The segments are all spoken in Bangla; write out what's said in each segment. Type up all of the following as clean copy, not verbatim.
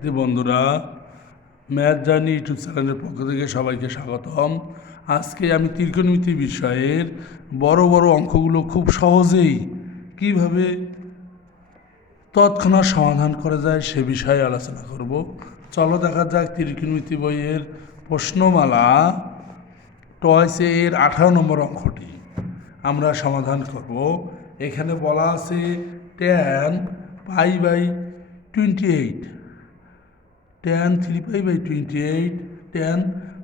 শিক্ষার্থী বন্ধুরা, ম্যাথ জার্নি ইউটিউব চ্যানেলের পক্ষ থেকে সবাইকে স্বাগতম। আজকে আমি ত্রিকোণমিতি বিষয়ের বড় বড় অঙ্কগুলো খুব সহজেই কিভাবে তৎক্ষণাৎ সমাধান করা যায় সে বিষয়ে আলোচনা করব। চলো দেখা যাক ত্রিকোণমিতি বইয়ের প্রশ্নমালা টয়েসে এর 18 নম্বর অঙ্কটি আমরা সমাধান করব। এখানে বলা আছে tan π/28, tan 3π/28, tan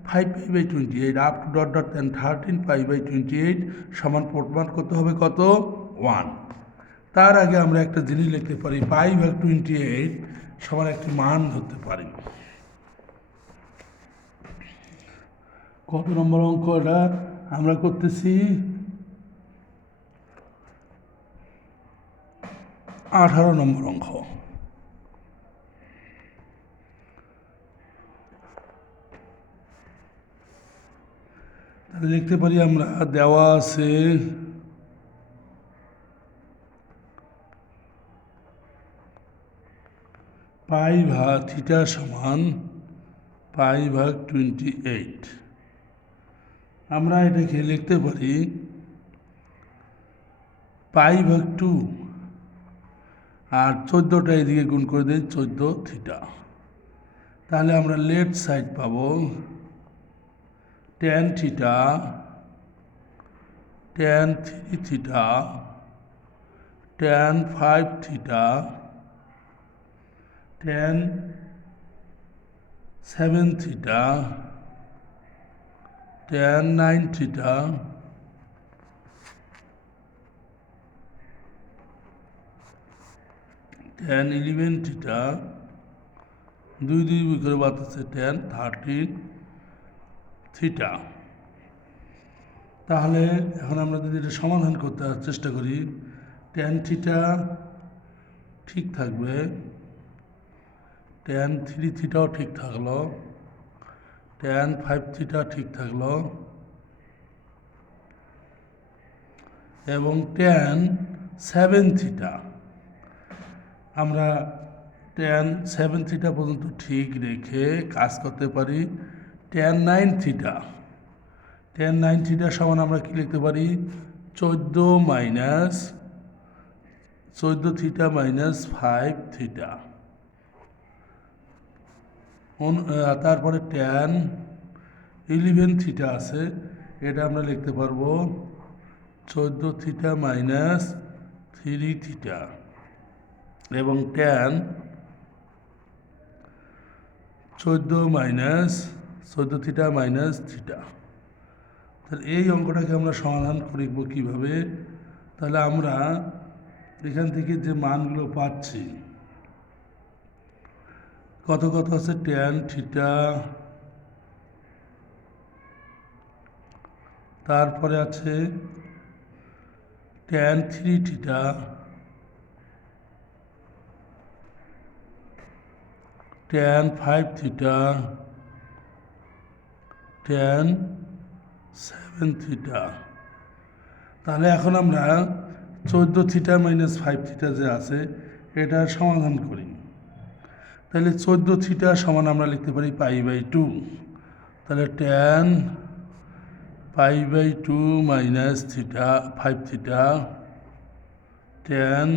5π/28 up to tan 13π/28 সমান প্রমাণ করতে হবে কত? 1। তার আগে আমরা একটা জিনিস লিখতে পারি, π/28 সমান একটি মান ধরতে পারি। কত নম্বর অঙ্ক এটা আমরা করতেছি? 18 নম্বর অঙ্ক। লিখতে পারি আমরা, দেওয়া আছে θ সমান π/28। আমরা এটাকে লিখতে পারি π/2 আর 14টা এদিকে গুণ করে দিই 14θ। তাহলে আমরা লেফট সাইড পাবো tan θ, tan 3θ, tan 5θ, tan 7θ, tan 9θ, tan 11θ, 2 করে বাদ আছে tan 13θ। তাহলে এখন আমরা যদি এটা সমাধান করতে চেষ্টা করি, tan θ ঠিক থাকবে, tan 3θও ঠিক থাকলো, tan 5θ ঠিক থাকলো, এবং tan 7θ আমরা tan 7θ পর্যন্ত ঠিক রেখে কাজ করতে পারি। tan 9θ, tan 9θ সমান আমরা কি লিখতে পারি? 14θ - 5θ। তারপরে tan 11θ আছে, এটা আমরা লিখতে পারবো 14θ - 3θ, এবং tan 14θ - θ। তাহলে এই অঙ্কটাকে আমরা সমাধান করব কীভাবে? তাহলে আমরা এখান থেকে যে মানগুলো পাচ্ছি, কত আছে tan θ, তারপরে আছে tan 3θ, tan 5θ, tan 7θ। তাহলে এখন আমরা 14θ - 5θ যে আছে এটার সমাধান করি। তাহলে 14θ সমান আমরা লিখতে পারি π/2। তাহলে tan π/2 - 5θ, tan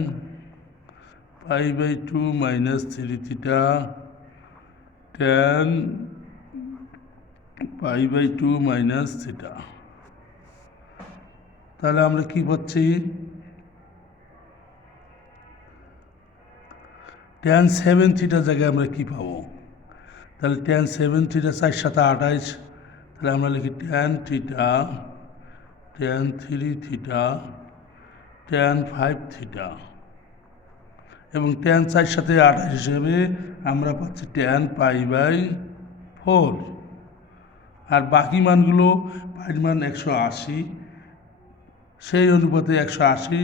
π/2 - 3θ, tan π/2 - θ। তাহলে আমরা কি পাচ্ছি? tan 7θ জায়গায় আমরা কি পাবো? তাহলে tan 7θ 4 × 7 = 28। তাহলে আমরা লিখি tan θ, tan 3θ, tan 5θ, এবং tan 4 × 7 = 28 হিসেবে আমরা পাচ্ছি tan π/4। আর বাকি মানগুলো, পাইর মান 180, সেই অনুপাতে 180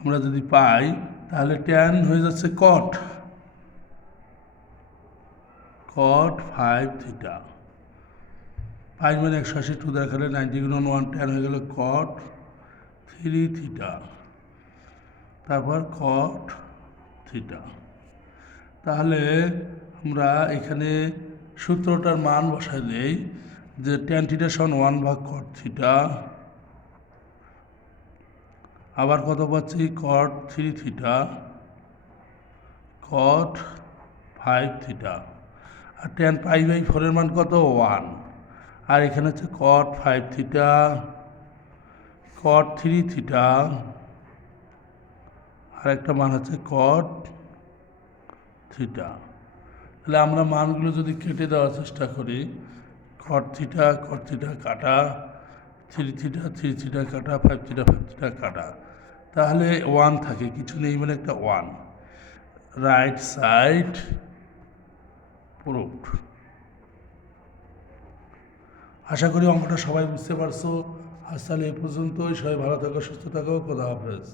আমরা যদি পাই তাহলে tan হয়ে যাচ্ছে cot 5θ। পাইর মান 180, 2 দ্বারা খেলে 90 × 1 tan হয়ে গেল cot 3θ, তারপর cot θ। তাহলে আমরা এখানে সূত্রটার মান বসাই দেই যে ট্যান থিটা সমান 1/cot θ, আবার কত পাচ্ছি cot 3 θ cot 5 θ, আর ট্যান π/4 এর মান কত 1, আর এখানে হচ্ছে cot 5 θ cot 3 θ, আর একটা মান হচ্ছে cot θ। তাহলে আমরা মানগুলো যদি কেটে দেওয়ার চেষ্টা করি, cot θ কাটা, 3 θ কাটা, 5 θ কাটা, তাহলে 1 থাকে, কিছু নেই মানে একটা 1। Right side proved. আশা করি অঙ্কটা সবাই বুঝতে পারছো। আজ তাহলে এ পর্যন্তই। সবাই ভালো থাকো, সুস্থ থাকো, খোদা হাফেজ।